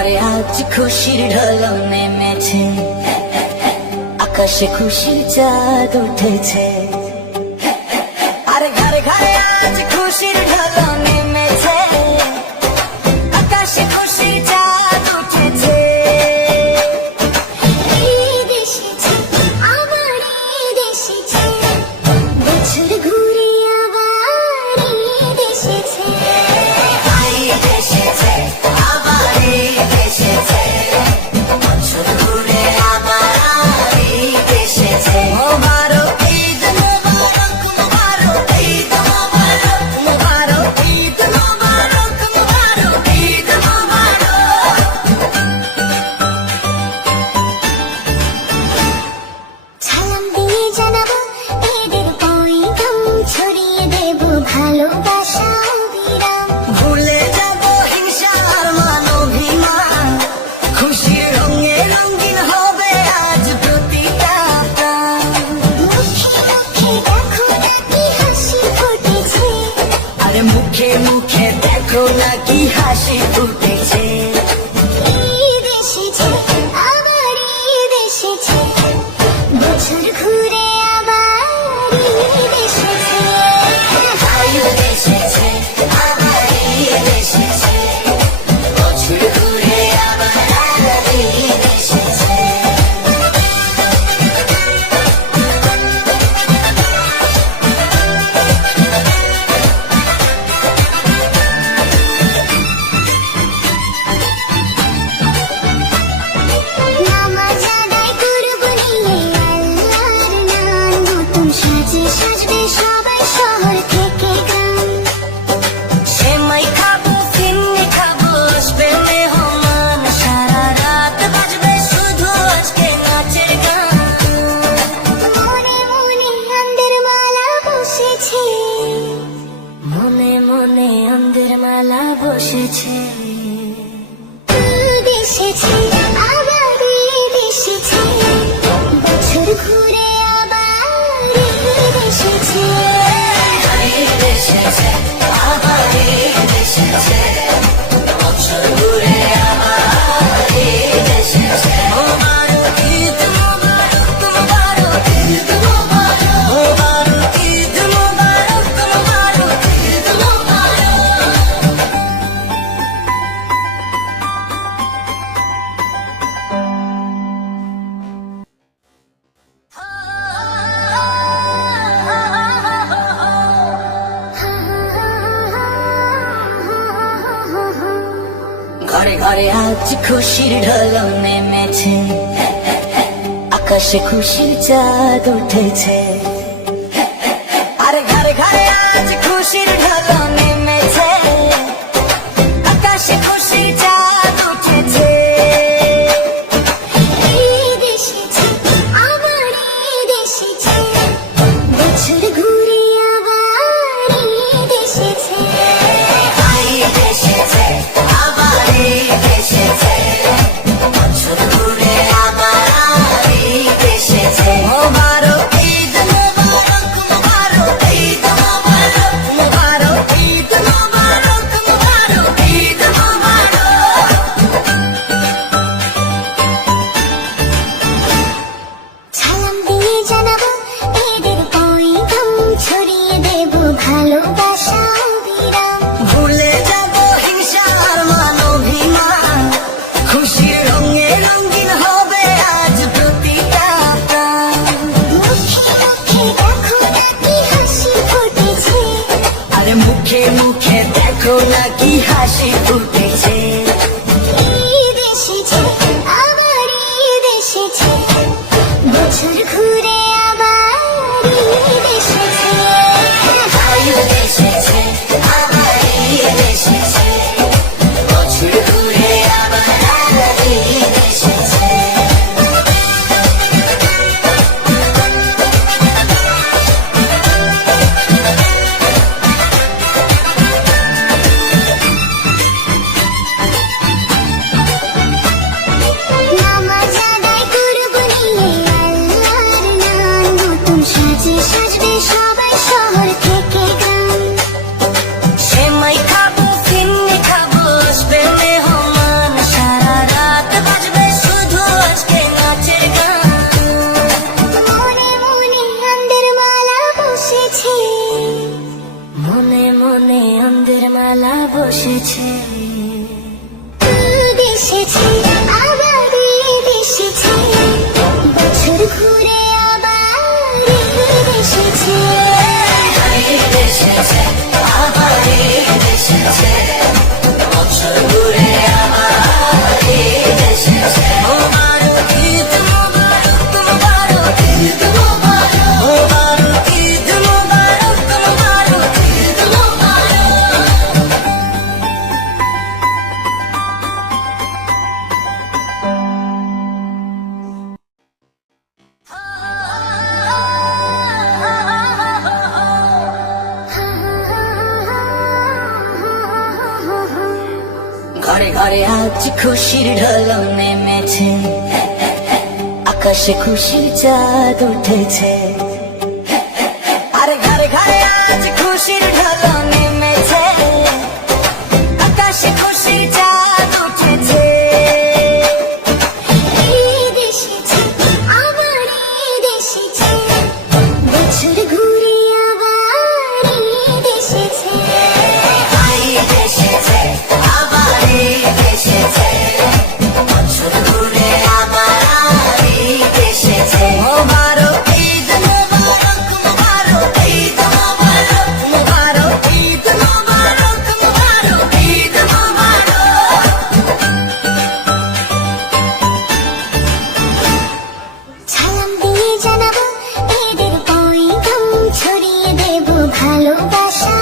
ঘরে আজ খুশির ঢল নেমেছে, আকাশে খুশির চাঁদ উঠেছে। আরে ঘরে ঘরে আজ খুশির ঢল নেমেছে, আকাশে খুশির চাঁদ উঠেছে। ঈদ এসেছে, আবার ঈদ এসেছে, বছর ঘুরে আবার ঈদ এসেছে। ঈদ এসেছে, আবার ঈদ এসেছে, বছর ঘুরে আবার ঈদ এসেছে। মোবারক ঈদ মোবারক মোবারক ঈদ মোবারক মোবারক ঈদ মোবারক মোবারক ঈদ মোবারক। সালাম দিয়ে জানাবো ঈদের পয়গাম, ছড়িয়ে দেব ভালোবাসা বিরাম। ভুলে যাব হিংসা আর মানবিমান, খুশির রঙে রঙিন হবে আজ প্রতিটা প্রাণ। মুখে মুখে দেখো না কি হাসি ফুটেছে, আরে মুখে মুখে দেখো না কি হাসি ফুটেছে। ঈদ এসেছে, আবার ঈদ এসেছে, বছর ঘুরে আবার ঈদ এসেছে। ঈদ এসেছে, আবার ঈদ এসেছে, বছর ঘুরে আবার ঈদ এসেছে। নামাজ আদায় করব নিয়ে আল্লাহর নাম, নতুন সাজে সাজবে সবাই শহর থেকে গ্রাম। সেমাই খাবো ফিরনি খাবো, আসবে মেহমান, সারা রাত বাজবে শুধু আজকে নাচের গান। মনে মনে আন্দের মালা বসেছে, মনে মনে আন্দের মালা বসেছে। ঈদ এসেছে, আবার ঈদ এসেছে, বছর ঘুরে আবার ঈদ এসেছে। ঈদ এসেছে, আবার ঈদ এসেছে, বছর ঘুরে আবার ঈদ এসেছে। মোবারক ঈদ মোবারক মোবারক ঈদ মোবারক মোবারক ঈদ মোবারক মোবারক ঈদ ঘরে ঘরে আজ খুশির ঢল নেমেছে, আকাশে খুশির চাঁদ উঠেছে। আরে ঘরে ঘরে আজ খুশির ঢল নেমেছে, আকাশে খুশির চাঁদ উঠেছে। ঈদ এসেছে, আবার ঈদ এসেছে, বছর ঘুরে আবার ঈদ এসেছে। ঈদ এসেছে, আবার ঈদ এসেছে, বছর ঘুরে আবার ঈদ এসেছে। মোবারক ঈদ মোবারক মোবারক ঈদ মোবারক মোবারক ঈদ মোবারক মোবারক ঈদ মোবারক। সালাম দিয়ে জানাবো ঈদের পয়গাম, ছড়িয়ে দেব ভালোবাসা বিরাম। ভুলে যাব হিংসা আর মানবিমান, খুশির রঙে রঙিন হবে আজ প্রতিটা প্রাণ। মুখে মুখে দেখো না কি হাসি ফুটেছে, আরে মুখে মুখে দেখো না কি হাসি ফুটেছে। ঈদ এসেছে, আবার ঈদ এসেছে, বছর ঘুরে আবার ঈদ এসেছে। ঈদ এসেছে, আবার ঈদ এসেছে, বছর ঘুরে আবার ঈদ এসেছে। ঘরে আজ খুশির ঢল নেমেছে, আকাশে খুশির চাঁদ উঠেছে। আরে ঘরে ঘরে আজ খুশির ঢল নেমেছে, আকাশে খুশির চাঁদ উঠেছে। ঈদ এসেছে, আবার ঈদ এসেছে, বছর ঘুরে আবার ঈদ এসেছে। ঈদ এসেছে, আবার ঈদ এসেছে, বছর ঘুরে আবার ঈদ এসেছে। মোবারক ঈদ, মোবারক মোবারক ঈদ, মোবারক মোবারক ঈদ, মোবারক মোবারক ঈদ, মোবারক। সালাম দিয়ে জানাবো ঈদের পয়গাম, ছড়িয়ে দেব ভালোবাসা।